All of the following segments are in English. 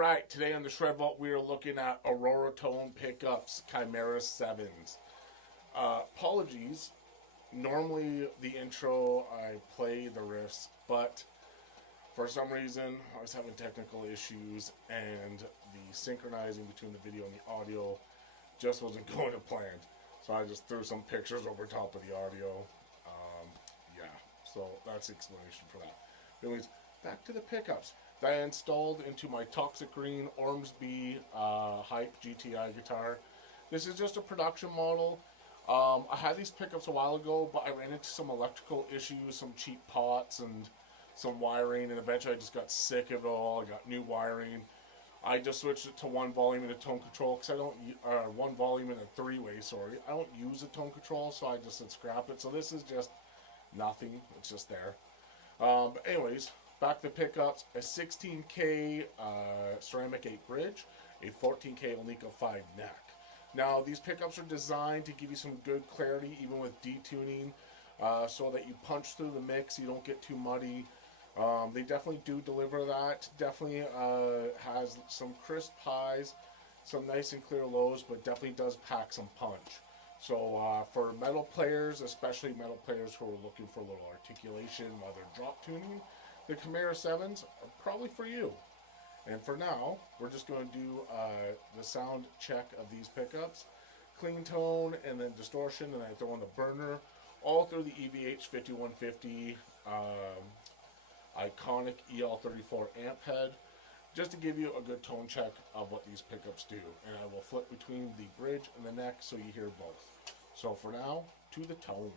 Alright, today on the Shred Vault we are looking at AURORATONE Pickups Chimera 7's. Apologies, normally the intro I play the riffs, but for some reason I was having technical issues and the synchronizing between the video and the audio just wasn't going to plan. So I just threw some pictures over top of the audio. Yeah, so that's the explanation for that. Anyways, back to the pickups that I installed into my Toxic Green Ormsby Hype GTI guitar. This is just a production model. I had these pickups a while ago, but I ran into some electrical issues, some cheap pots and some wiring, and eventually I just got sick of it all. I got new wiring. I just switched it to one volume and a tone control because I don't one volume and a three-way. Sorry, I don't use a tone control, so I just said scrap it. So this is just nothing. It's just there. But anyways, back to the pickups. A 16K ceramic 8 bridge, a 14K Olnico 5 neck. Now these pickups are designed to give you some good clarity, even with detuning, so that you punch through the mix, you don't get too muddy. They definitely do deliver that. Definitely has some crisp highs, some nice and clear lows, but definitely does pack some punch. So for metal players, especially metal players who are looking for a little articulation while they're drop tuning, the Chimera 7's are probably for you. And for now, we're just going to do the sound check of these pickups. Clean tone and then distortion, and I throw in the burner all through the EVH 5150 iconic EL34 amp head, just to give you a good tone check of what these pickups do. And I will flip between the bridge and the neck so you hear both. So for now, to the tones.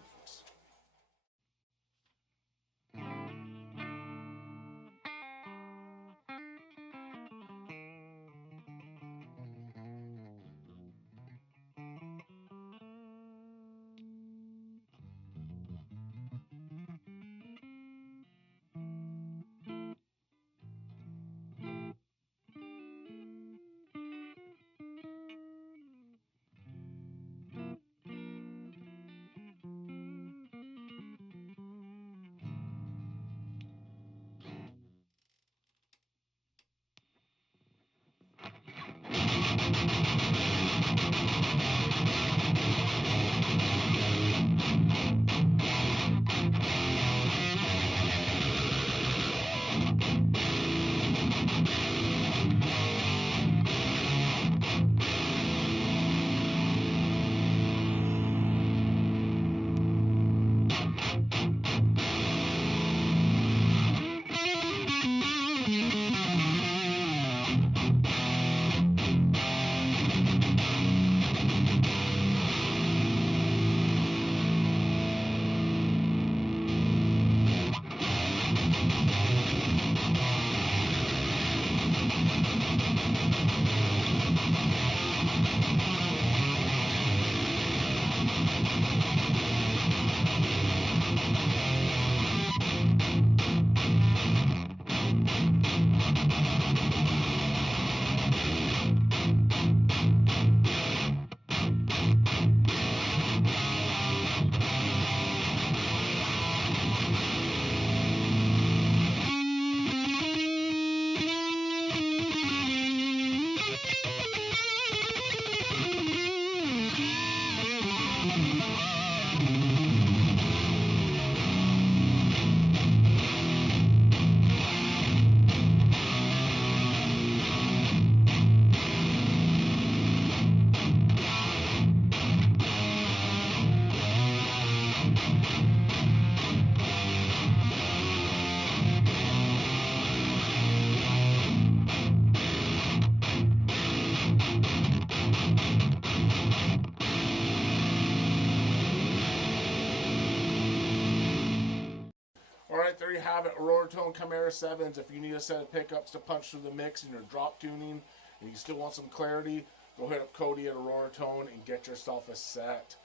Alright, there you have it, AURORATONE Chimera 7's. If you need a set of pickups to punch through the mix and you're drop tuning and you still want some clarity, go hit up Cody at AURORATONE and get yourself a set.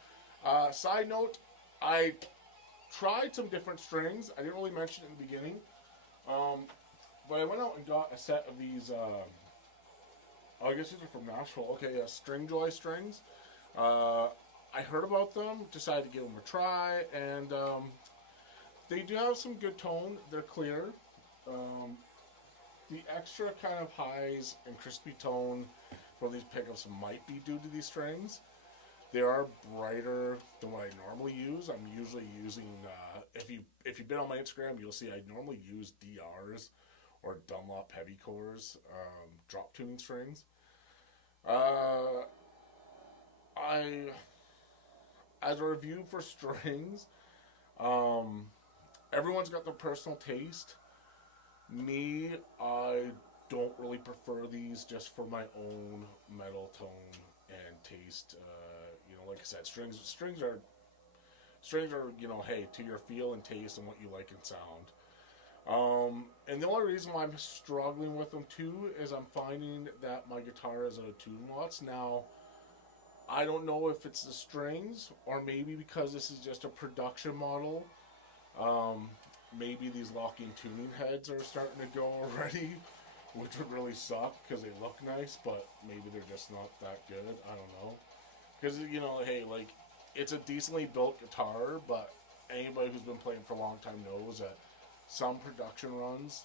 Side note, I tried some different strings. I didn't really mention it in the beginning, but I went out and got a set of these, I guess these are from Nashville. Okay, Stringjoy strings. I heard about them, decided to give them a try, and they do have some good tone. They're clear. The extra kind of highs and crispy tone for these pickups might be due to these strings. They are brighter than what I normally use. I'm usually using, if you've been on my Instagram, you'll see I normally use DRs or Dunlop heavy cores, drop tuning strings. I, as a review for strings, everyone's got their personal taste. Me, I don't really prefer these just for my own metal tone and taste. Like I said, strings are, hey, to your feel and taste and what you like in sound. And the only reason why I'm struggling with them too is I'm finding that my guitar is out of tune lots. Now, I don't know if it's the strings or maybe because this is just a production model. Maybe these locking tuning heads are starting to go already, which would really suck because they look nice, but maybe they're just not that good. I don't know. Because, hey, like, it's a decently built guitar, but anybody who's been playing for a long time knows that some production runs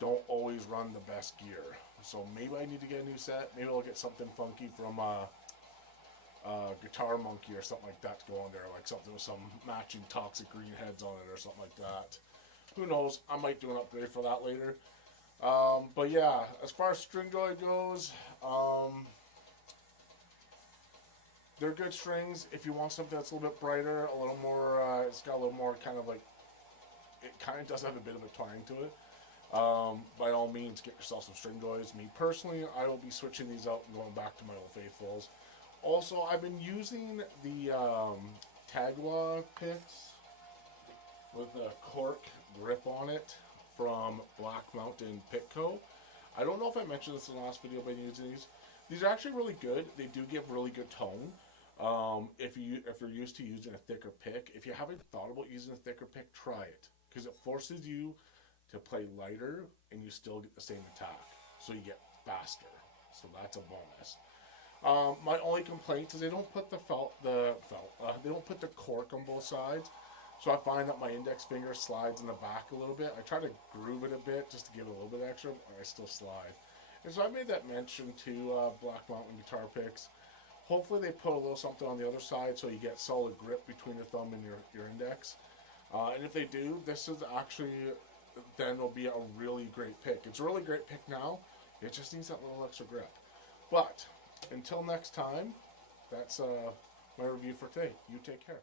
don't always run the best gear. So maybe I need to get a new set. Maybe I'll get something funky from Guitar Monkey or something like that to go on there. Like something with some matching toxic green heads on it or something like that. Who knows? I might do an upgrade for that later. But yeah, as far as string joy goes, they're good strings. If you want something that's a little bit brighter, a little more, it's got a little more kind of like, it kind of does have a bit of a twang to it. By all means, get yourself some string joys. Me personally, I will be switching these out and going back to my old faithfuls. Also, I've been using the Tagua picks with the cork grip on it from Black Mountain Pick Co. I don't know if I mentioned this in the last video, but using these. These are actually really good. They do give really good tone. If you're used to using a thicker pick, if you haven't thought about using a thicker pick, try it because it forces you to play lighter and you still get the same attack, so you get faster. So that's a bonus. My only complaint is they don't put they don't put the cork on both sides. So I find that my index finger slides in the back a little bit. I try to groove it a bit just to give it a little bit extra, but I still slide. And so I made that mention to Black Mountain guitar picks. Hopefully they put a little something on the other side so you get solid grip between your thumb and your index. And if they do, this is actually, then it'll be a really great pick. It's a really great pick now. It just needs that little extra grip. But until next time, that's my review for today. You take care.